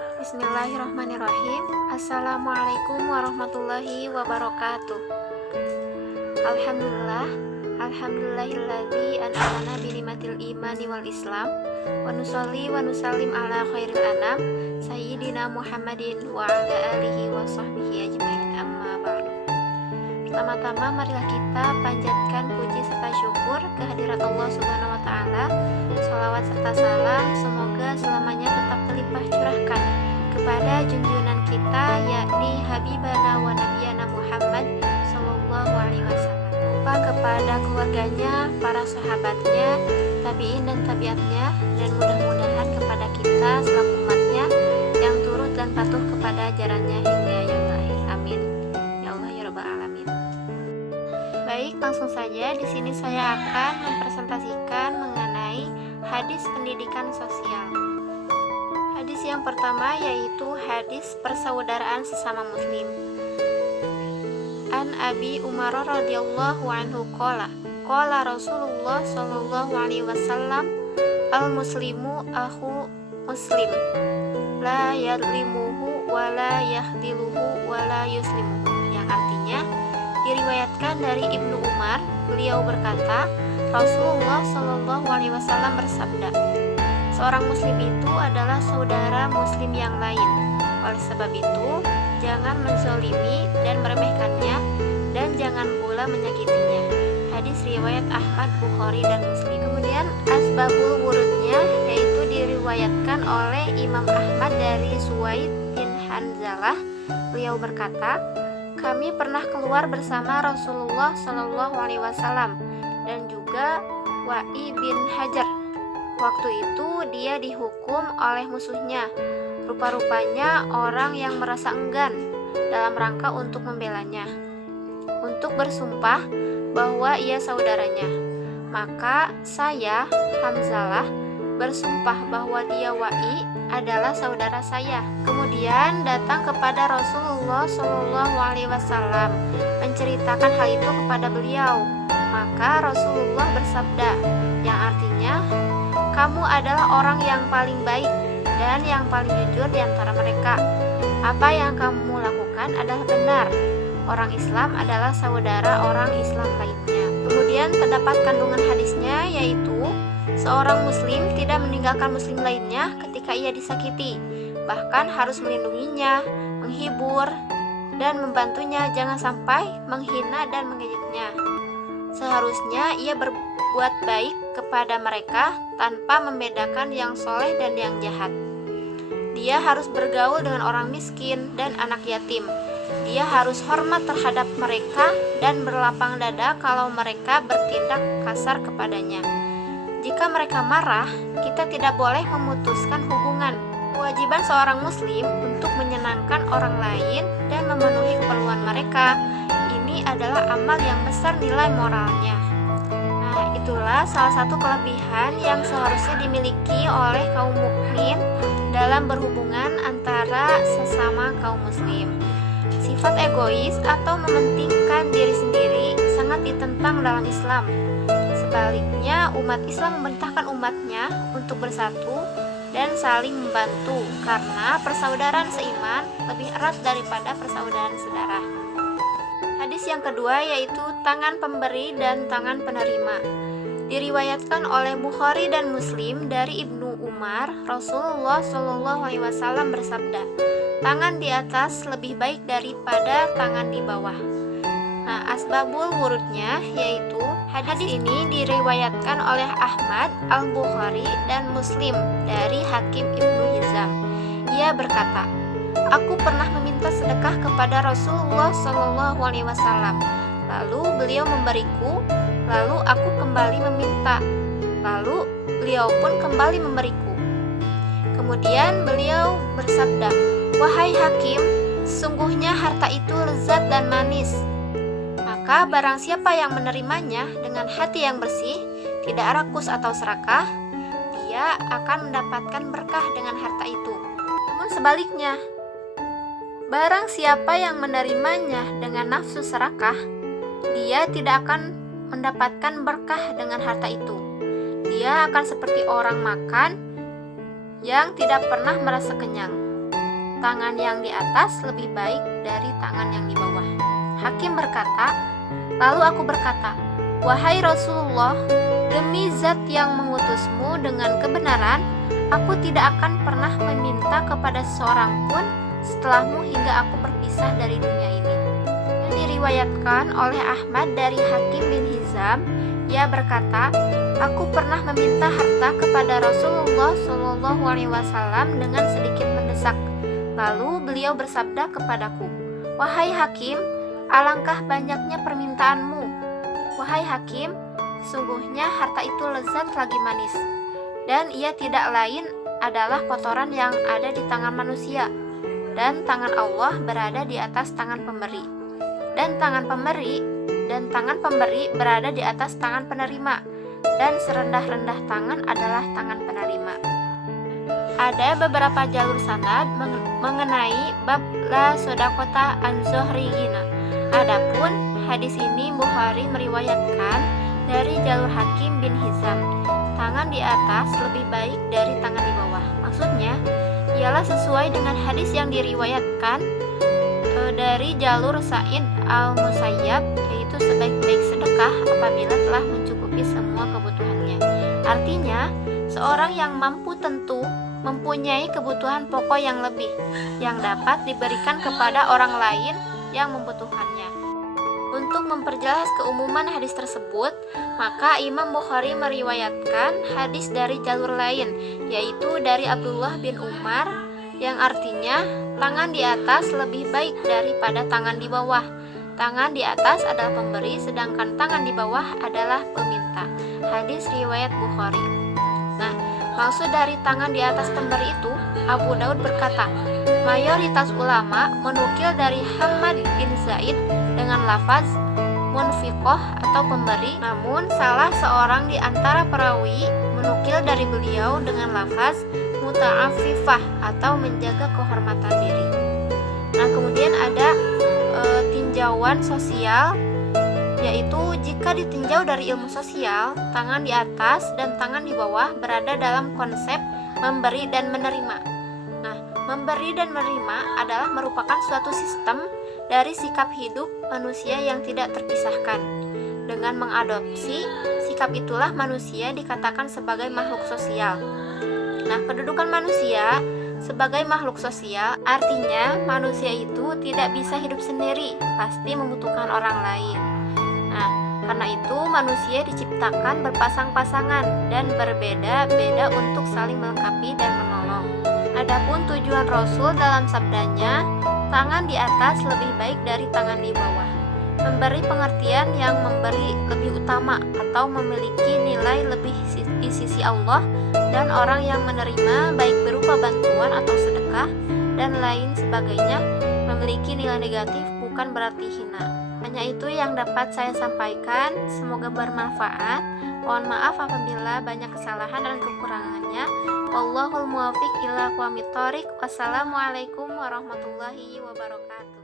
Bismillahirrahmanirrahim. Assalamualaikum warahmatullahi wabarakatuh. Alhamdulillah, alhamdulillahilladzi an'amana binimatil imani wal islam, wa nusalli wa nusallim ala khairil anam, sayyidina Muhammadin wa ala alihi wa sahbihi ajmain, amma ba'du. Pertama-tama marilah kita panjatkan puji serta syukur kehadirat Allah Subhanahu wa taala. Shalawat serta salam semoga selamanya tetap terlimpah curahkan kepada junjungan kita, yakni Habibana wa Nabiyana Muhammad sallallahu alaihi wasallam, lupa kepada keluarganya, para sahabatnya, tabi'in dan tabiatnya, dan mudah-mudahan kepada kita selaku umatnya yang turut dan patuh kepada ajarannya hingga yang terakhir. Amin. Ya Allah ya Rabbal alamin. Baik, langsung saja di sini saya akan mempresentasikan mengenai hadis pendidikan sosial. Hadis yang pertama yaitu hadis persaudaraan sesama muslim. An Abi Umar radhiyallahu anhu qala Rasulullah sallallahu alaihi wasallam, al muslimu akhu muslim, la yadlimuhu wa la yahdiluhu wa la yuslimuhu, yang artinya diriwayatkan dari Ibnu Umar, beliau berkata, Rasulullah sallallahu alaihi wasallam bersabda, seorang muslim itu adalah saudara muslim yang lain. Oleh sebab itu, jangan menzalimi dan meremehkannya, dan jangan pula menyakitinya. Hadis riwayat Ahmad, Bukhari, dan Muslim. Kemudian asbabul wurudnya yaitu diriwayatkan oleh Imam Ahmad dari Suwaid bin Hanzalah. Beliau berkata, kami pernah keluar bersama Rasulullah Shallallahu Alaihi Wasallam dan juga Wa'i bin Hajar. Waktu itu dia dihukum oleh musuhnya. Rupa-rupanya orang yang merasa enggan dalam rangka untuk membelanya, untuk bersumpah bahwa ia saudaranya. Maka saya, Hamzalah, bersumpah bahwa dia Wa'i adalah saudara saya. Kemudian datang kepada Rasulullah Shallallahu Alaihi Wasallam menceritakan hal itu kepada beliau. Maka Rasulullah bersabda, yang artinya, kamu adalah orang yang paling baik dan yang paling jujur di antara mereka. Apa yang kamu lakukan adalah benar. Orang Islam adalah saudara orang Islam lainnya. Kemudian terdapat kandungan hadisnya yaitu seorang muslim tidak meninggalkan muslim lainnya ketika ia disakiti, bahkan harus melindunginya, menghibur, dan membantunya, jangan sampai menghina dan mengejeknya. Seharusnya ia berbuat baik kepada mereka tanpa membedakan yang soleh dan yang jahat. Dia harus bergaul dengan orang miskin dan anak yatim. Dia harus hormat terhadap mereka dan berlapang dada kalau mereka bertindak kasar kepadanya. Jika mereka marah, kita tidak boleh memutuskan hubungan. Kewajiban seorang muslim untuk menyenangkan orang lain dan memenuhi keperluan mereka. Ini adalah amal yang besar nilai moralnya. Nah, itulah salah satu kelebihan yang seharusnya dimiliki oleh kaum mukmin dalam berhubungan antara sesama kaum muslim. Sifat egois atau mementingkan diri sendiri sangat ditentang dalam Islam. Sebaliknya, umat Islam memerintahkan umatnya untuk bersatu dan saling membantu, karena persaudaraan seiman lebih erat daripada persaudaraan sedarah. Hadis yang kedua yaitu tangan pemberi dan tangan penerima. Diriwayatkan oleh Bukhari dan Muslim dari Ibnu Umar, Rasulullah Shallallahu Alaihi Wasallam bersabda, tangan di atas lebih baik daripada tangan di bawah. Nah, asbabul wurudnya yaitu hadis ini diriwayatkan oleh Ahmad, Al-Bukhari, dan Muslim dari Hakim Ibnu Hizam. Ia berkata, aku pernah meminta sedekah kepada Rasulullah Shallallahu Alaihi Wasallam. Lalu beliau memberiku, lalu aku kembali meminta, lalu beliau pun kembali memberiku. Kemudian beliau bersabda, wahai Hakim, sungguhnya harta itu lezat dan manis. Maka barang siapa yang menerimanya dengan hati yang bersih, tidak rakus atau serakah, dia akan mendapatkan berkah dengan harta itu. Namun sebaliknya, barang siapa yang menerimanya dengan nafsu serakah, dia tidak akan mendapatkan berkah dengan harta itu. Dia akan seperti orang makan yang tidak pernah merasa kenyang. tangan yang di atas lebih baik dari tangan yang di bawah. Hakim berkata, lalu aku berkata, wahai Rasulullah, demi zat yang mengutusmu dengan kebenaran, aku tidak akan pernah meminta kepada seorang pun setelahmu hingga aku berpisah dari dunia ini. Dan diriwayatkan oleh Ahmad dari Hakim bin Hizam, ia berkata, aku pernah meminta harta kepada Rasulullah SAW dengan sedikit mendesak. Lalu beliau bersabda kepadaku, wahai Hakim, alangkah banyaknya permintaanmu. Wahai Hakim, sungguhnya harta itu lezat lagi manis, dan ia tidak lain adalah kotoran yang ada di tangan manusia, dan tangan Allah berada di atas tangan pemberi, dan tangan pemberi berada di atas tangan penerima, dan serendah-rendah tangan adalah tangan penerima. Ada beberapa jalur sanad mengenai bab la sodakota an zohriyina. Adapun hadis ini Bukhari meriwayatkan dari jalur Hakim bin Hizam, tangan di atas lebih baik dari tangan di bawah. Maksudnya ialah sesuai dengan hadis yang diriwayatkan dari jalur Sa'id al-Musayyab, yaitu sebaik-baik sedekah apabila telah mencukupi semua kebutuhannya. Artinya, seorang yang mampu tentu mempunyai kebutuhan pokok yang lebih, yang dapat diberikan kepada orang lain yang membutuhkannya. Untuk memperjelas keumuman hadis tersebut, maka Imam Bukhari meriwayatkan hadis dari jalur lain, yaitu dari Abdullah bin Umar, yang artinya tangan di atas lebih baik daripada tangan di bawah. Tangan di atas adalah pemberi, sedangkan tangan di bawah adalah peminta. Hadis riwayat Bukhari. Nah, maksud dari tangan di atas pemberi itu, Abu Daud berkata, mayoritas ulama menukil dari Hamad bin Zaid dengan lafaz munfiqoh atau pemberi, namun salah seorang di antara perawi menukil dari beliau dengan lafaz muta'afifah atau menjaga kehormatan diri. Nah, kemudian ada tinjauan sosial, yaitu jika ditinjau dari ilmu sosial, tangan di atas dan tangan di bawah berada dalam konsep memberi dan menerima. Nah, memberi dan menerima adalah merupakan suatu sistem dari sikap hidup manusia yang tidak terpisahkan. Dengan mengadopsi sikap itulah manusia dikatakan sebagai makhluk sosial. Nah, kedudukan manusia sebagai makhluk sosial artinya manusia itu tidak bisa hidup sendiri, pasti membutuhkan orang lain. Nah, karena itu manusia diciptakan berpasang-pasangan dan berbeda-beda untuk saling melengkapi dan menolong. Adapun tujuan Rasul dalam sabdanya, tangan di atas lebih baik dari tangan di bawah, memberi pengertian yang memberi lebih utama atau memiliki nilai lebih di sisi Allah, dan orang yang menerima baik berupa bantuan atau sedekah dan lain sebagainya memiliki nilai negatif, bukan berarti hina. Hanya itu yang dapat saya sampaikan, semoga bermanfaat. Mohon maaf apabila banyak kesalahan dan kekurangannya. Wallahul muwaffiq ila aqwamit thoriq. Wassalamualaikum warahmatullahi wabarakatuh.